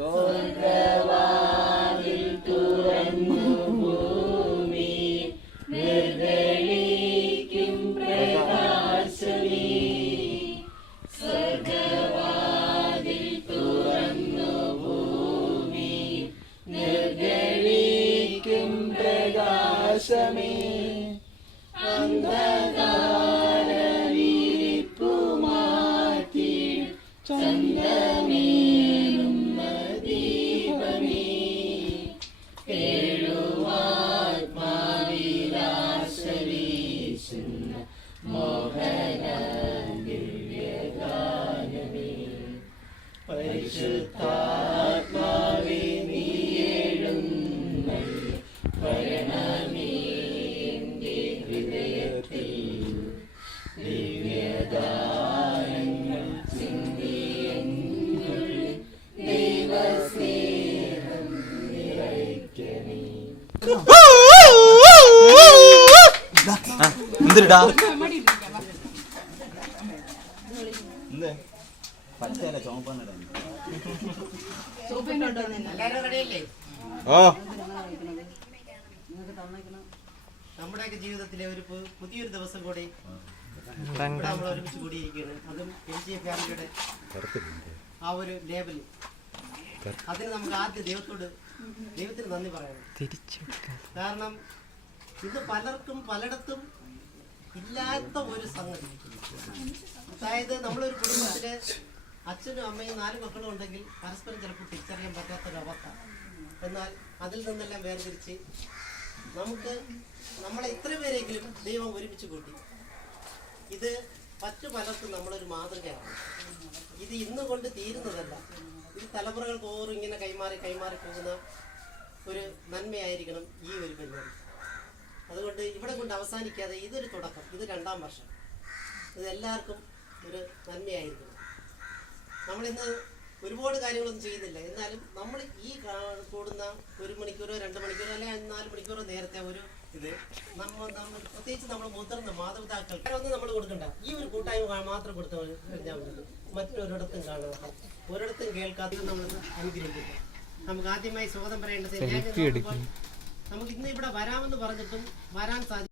സ്വർഗ്ഗവാതിൽ തുറന്നു ഭൂമി നിർഗളിക്കും പ്രകാശമേ. സ്വർഗ്ഗവാതിൽ തുറന്നു ഭൂമി നിർഗളിക്കും പ്രകാശമേ. അന്ധകാരവിരിപ്പു മാറ്റി ചന്ദ്രമേലും ദീപമേ. ഏഴുവാത്മാവിലാശ വീശുന്ന മോഹന ദിവ്യഗാനമേ. പരിശുദ്ധാത്മാവേ നീ എഴുന്നള്ളി വരണമേ എന്റെ ഹൃദയത്തിൽ. ദിവ്യദാനങ്ങൾ ചിന്തി എന്നുള്ളിൽ ദൈവസ്നേഹം നിറയ്ക്കണേ. എന്തിടാ പച്ചയല്ല ചോപ്പന്നിട. നമ്മുടെയൊക്കെ ജീവിതത്തിലെ ഒരു പുതിയൊരു ദിവസം കൂടി നമ്മൾ ഒരുമിച്ച് കൂടിയിരിക്കുകയാണ്. അതും LGA ഫാമിലിയുടെ ആ ഒരു ലേബൽ. അതിന് നമുക്ക് ആദ്യം ദൈവത്തിന് നന്ദി പറയണം. കാരണം ഇന്ന് പലർക്കും പലയിടത്തും ഇല്ലാത്ത ഒരു സംഗതി. അതായത് നമ്മളൊരു കുടുംബത്തില് അച്ഛനും അമ്മയും 4 മക്കളും ഉണ്ടെങ്കിൽ പരസ്പരം ചിലപ്പോൾ തിരിച്ചറിയാൻ പറ്റാത്തൊരവസ്ഥ. എന്നാൽ അതിൽ നിന്നെല്ലാം വേർതിരിച്ച് നമ്മളെ ഇത്ര പേരെങ്കിലും ദൈവം ഒരുമിച്ച് കൂട്ടി. ഇത് മറ്റു പലർക്കും നമ്മളൊരു മാതൃകയാണ്. ഇത് ഇന്ന് കൊണ്ട് തീരുന്നതല്ല. ഇത് തലമുറകൾ തോറും ഇങ്ങനെ കൈമാറി പോകുന്ന ഒരു നന്മയായിരിക്കണം ഈ ഒരു പരിപാടി. അതുകൊണ്ട് ഇവിടെ കൊണ്ട് അവസാനിക്കാതെ ഇതൊരു തുടക്കം, ഇത് 2ാം വർഷം. ഇത് എല്ലാവർക്കും ഒരു നന്മയായിരിക്കണം. നമ്മളിന്ന് ഒരുപാട് കാര്യങ്ങളൊന്നും ചെയ്യുന്നില്ല. എന്നാലും നമ്മൾ ഈ കൂടുന്ന 1 മണിക്കൂറോ 2 മണിക്കൂറോ അല്ലെങ്കിൽ 4 മണിക്കൂറോ നേരത്തെ ഒരു ഇത് നമ്മൾ പ്രത്യേകിച്ച് നമ്മൾ മുതിർന്ന മാതാപിതാക്കൾ ഒന്നും നമ്മൾ കൊടുക്കണ്ട. ഈ ഒരു കൂട്ടായ്മ മാത്രം കൊടുത്തു കഴിഞ്ഞാൽ മതി. മറ്റൊരിടത്തും കാണാത്ത ഒരിടത്തും കേൾക്കാത്ത നമ്മൾ അനുഗ്രഹിക്കുന്നു. നമുക്ക് ആദ്യമായി സ്വാഗതം പറയേണ്ടത് നമുക്ക് ഇന്ന് ഇവിടെ വരാമെന്ന് പറഞ്ഞിട്ടും വരാൻ സാധിക്കും.